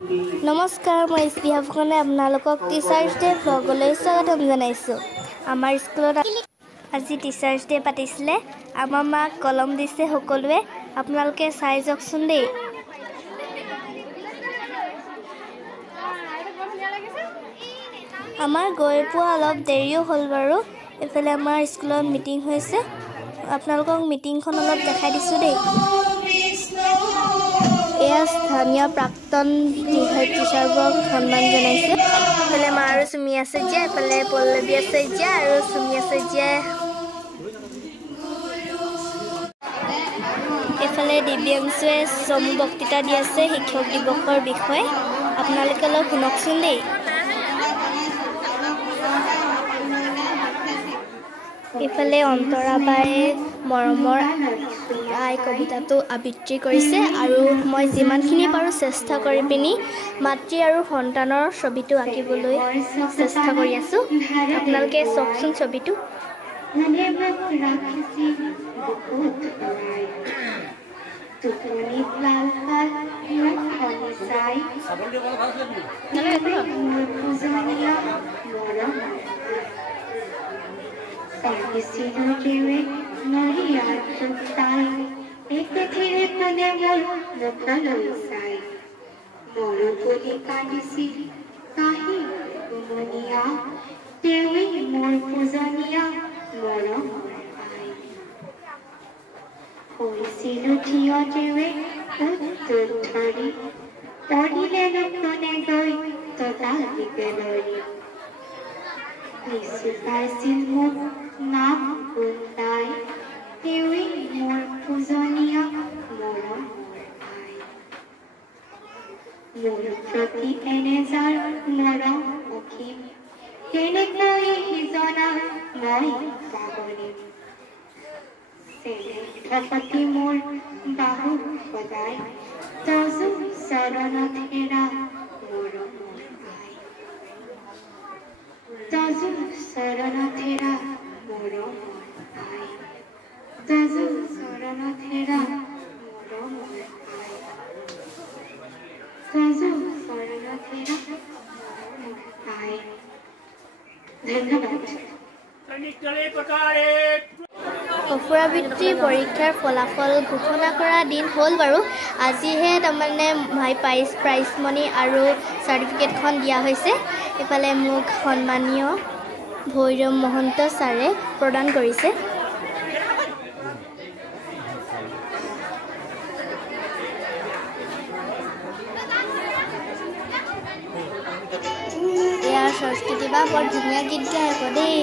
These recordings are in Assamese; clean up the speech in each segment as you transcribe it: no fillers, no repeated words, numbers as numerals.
নমস্কাৰ মই স্পৃহা ফুকনে আপোনালোকক টিচাৰ্ছ ডে ব্লগলৈ স্বাগতম জনাইছোঁ। আমাৰ স্কুলত আজি টিচাৰ্ছ ডে পাতিছিলে। আমাৰ মাক কলম দিছে সকলোৱে, আপোনালোকে চাই যাওকচোন দেই। আমাৰ গৈ পোৱা অলপ দেৰিও হ'ল বাৰু। এইফালে আমাৰ স্কুলত মিটিং হৈছে, আপোনালোকক মিটিংখন অলপ দেখাই দিছোঁ দেই। এয়া স্থানীয় প্ৰাক্তন টিচাৰবোৰক সন্মান জনাইছে। এইফালে মা আৰু চুমি আচাৰ্য্য, এইফালে পল্লৱী আচাৰ্য্য আৰু চুমি আচাৰ্য্য। এইফালে দিব্যাংশুৱে চমু বক্তৃতা দি আছে শিক্ষক দিৱসৰ বিষয়ে। আপোনালোকে অলপ শুনকচোন দেই। ইফালে অন্তৰা বায়ে মৰমৰ আই কবিতাটো আবৃত্তি কৰিছে আৰু মই যিমানখিনি পাৰোঁ চেষ্টা কৰি পিনি মাতৃ আৰু সন্তানৰ ছবিটো আঁকিবলৈ চেষ্টা কৰি আছোঁ। আপোনালোকে চাওকচোন ছবিটো। প্ৰতি এনেজাৰ মৰম অসীম, কেনেকৈ সিজনা মই পাহৰিম। চেনেহপতি মোৰ বাহু সদায়, তজু চৰণত হেৰা মৰমৰ আই। তজু চৰণত হেৰা মৰমৰ আই, তজু চৰণত হেৰা মৰমৰ আই, তজু চৰণত হেৰা মৰমৰ আই। ধন্যবাদ। সফুৰাবৃত্তিৰ পৰীক্ষাৰ ফলাফল ঘোষণা কৰা দিন হ'ল বাৰু। আজিহে তাৰমানে প্ৰাইজ মনি আৰু চাৰ্টিফিকেটখন দিয়া হৈছে। এইফালে মোক সন্মানীয় ভৈৰৱ মহন্ত ছাৰে প্ৰদান কৰিছে। ইয়াৰ সৰস্বতী বা বৰ ধুনীয়া গীত গাই আকৌ দেই।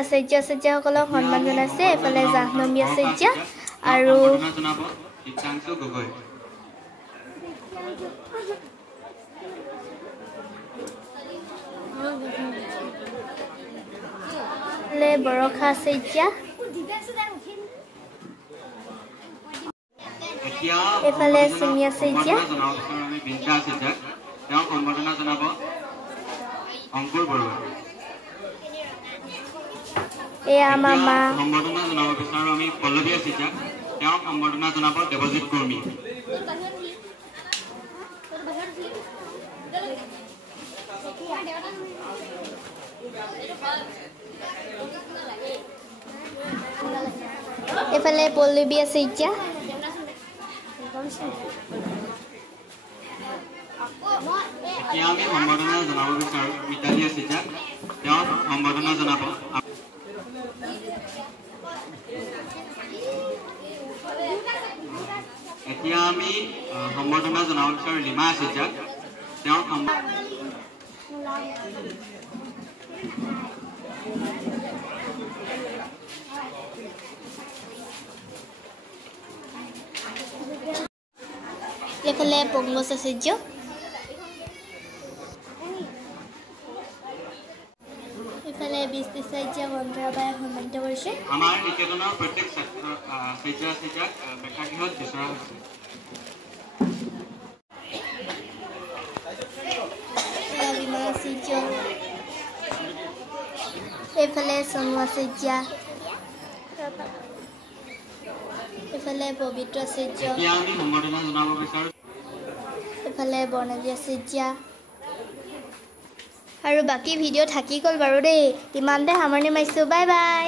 আচাৰ্য আচাৰ্যসকলক সন্মান জনাইছে এফালে জাহ্নবী আচাৰ্য আৰু বৰষা আচাৰ্য এফালে চুমি আচাৰ্য এয়া মামা সম্বৰ্ধনা জনাব বিচাৰো আমি পল্লৱী আচাৰ্যক তেওঁক সম্বৰ্ধনা জনাব দেৱজিৎ কৰ্মী এফালে পল্লৱী আচাৰ্য এতিয়া আমি সম্বৰ্ধনা জনাব বিচাৰো মিতালী আচাৰ্যক তেওঁক সম্বৰ্ধনা জনাব এতিয়া আমি সম্বৰ্ধনা জনাব বিচাৰো ৰীমা আচাৰ্যক তেওঁক এফালে পংকজ আচাৰ্য এফালে বিষ্ণু আচাৰ্য বন্ধুবাই সন্মানিত কৰিছে আমাৰ নিকেতনৰ প্ৰত্যেক ছাত্ৰ আচাৰ্য আচাৰ্যক প্ৰেক্ষাগৃহত বিচৰা হৈছে ৰীমা আচাৰ্য এফালে চনু আচাৰ্য এফালে পবিত্ৰ আচাৰ্য এতিয়া আমি সম্বৰ্ধনা জনাব বিচাৰো এফালে বৰ্ণালী আচাৰ্য আৰু বাকী ভিডিঅ' থাকি গ'ল বাৰু দেই ইমানতে সামৰণি মাৰিছোঁ বাই বাই